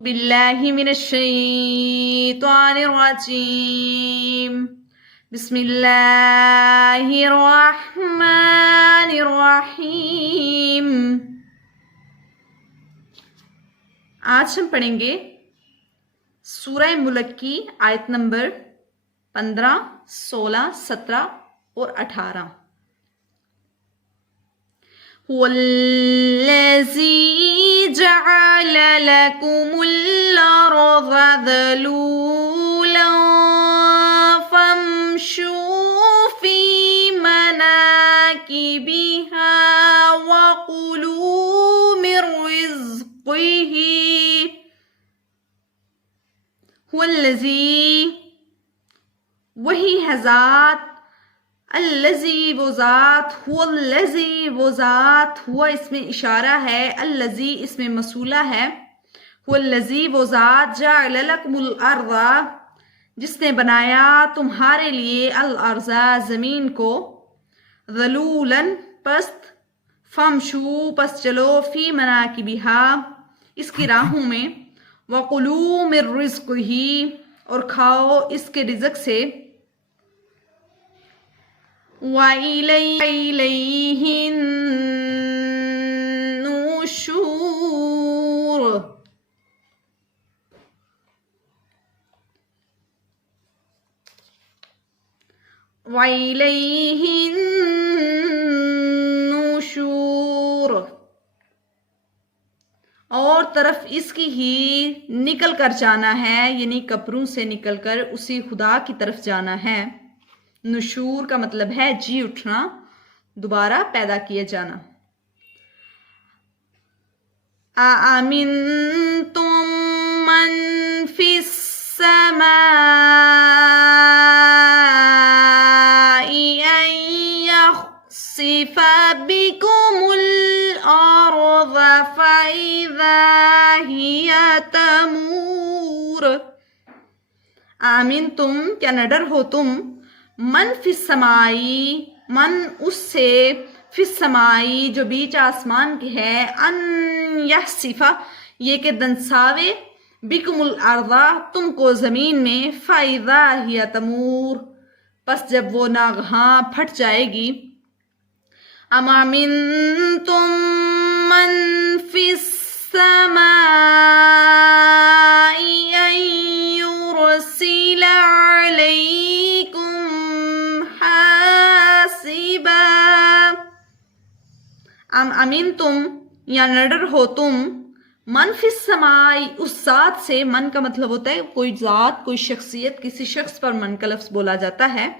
باللہ من الشیطان الرجیم بسم اللہ الرحمن الرحیم۔ آج ہم پڑھیں گے سورہ ملک کی آیت نمبر 15، 16، 17 اور 18۔ هو الذي جعل لكم الأرض ذلولا فامشوا في مناكبها وكلوا من رزقه۔ هو الذي، وہی ہے ذات، الذی وہ ذات، هو الذی وہ ذات، ہوا اس میں اشارہ ہے، الذی اس میں موصولہ ہے، هو الذی وہ ذات، جعل لکم الارض جس نے بنایا تمہارے لیے، الارض زمین کو، ذلولا پست، فامشو پس چلو، فی مناکبہا اس کی راہوں میں، وکلوا من رزقہ اور کھاؤ اس کے رزق سے، وَإِلَيْهِ النُّشُورُ وَإِلَيْهِ النُّشُورُ اور طرف اس کی ہی نکل کر جانا ہے، یعنی قبروں سے نکل کر اسی خدا کی طرف جانا ہے۔ نشور کا مطلب ہے جی اٹھنا، دوبارہ پیدا کیا جانا۔ أَأَمِنْتُمْ مَنْ فِي السَّمَاءِ أَنْ يَخْسِفَ بِكُمُ الْأَرْضَ فَإِذَا هِيَ تَمُورُ۔ آمِنْتُمْ کیا نہ ڈر ہو تم، من فی السمائی من اس سے، فی السمائی جو بیچ آسمان کے ہے، ان یخسفا یہ کہ دنساوے، بکم الارض تم کو زمین میں، فاذا ہی تمور پس جب وہ ناگہاں پھٹ جائے گی۔ ام امنتم من فی السماء ان یرسل علیکم ام امین تم یا نہ ڈر ہو تم، من فی السماء اس ذات سے، من کا مطلب ہوتا ہے کوئی ذات، کوئی شخصیت، کسی شخص پر من کا لفظ بولا جاتا ہے۔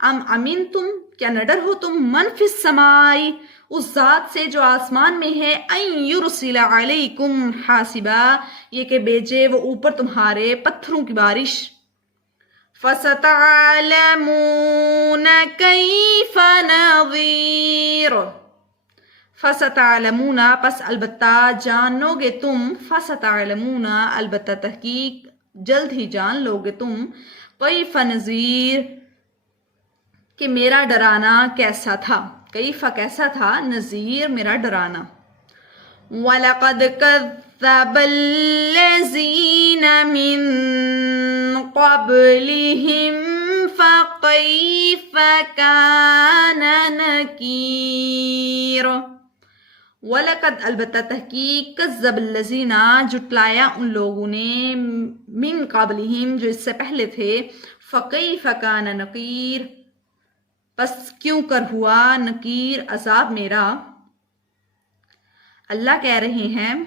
ام امین تم کیا نہ ڈر ہو تم، من فی السماء اس ذات سے جو آسمان میں ہے، ان یرسل علیکم حاسبا یہ کہ بھیجے وہ اوپر تمہارے پتھروں کی بارش۔ فَسَتَعْلَمُونَ كَيْفَ نَظِيرٌ فَسَتَعْلَمُونَ پس البتہ جانو گے تم، فَسَتَعْلَمُونَ البتہ تحقیق جلد ہی جان لو گے تم، کیف نذیر کہ میرا ڈرانا کیسا تھا، کیف کیسا تھا، نذیر میرا ڈرانا۔ وَلَقَدْ كَذَّبَ الَّذِينَ مِن قَبْلِهِمْ فَكَيْفَ كَانَ نَكِيرٌ۔ وَلَقَدْ البتہ تحقیق، کذب الذین جھٹلایا ان لوگوں نے، من قبلہم جو اس سے پہلے تھے، فَكَيْفَ كَانَ نَكِيرٌ پس کیوں کر ہوا نکیر عذاب میرا۔ اللہ کہہ رہے ہیں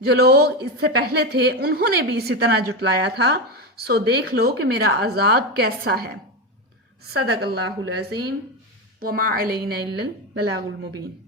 جو لوگ اس سے پہلے تھے انہوں نے بھی اسی طرح جھٹلایا تھا، سو دیکھ لو کہ میرا عذاب کیسا ہے۔ صدق اللہ العظیم وما علینا الا البلاغ المبین۔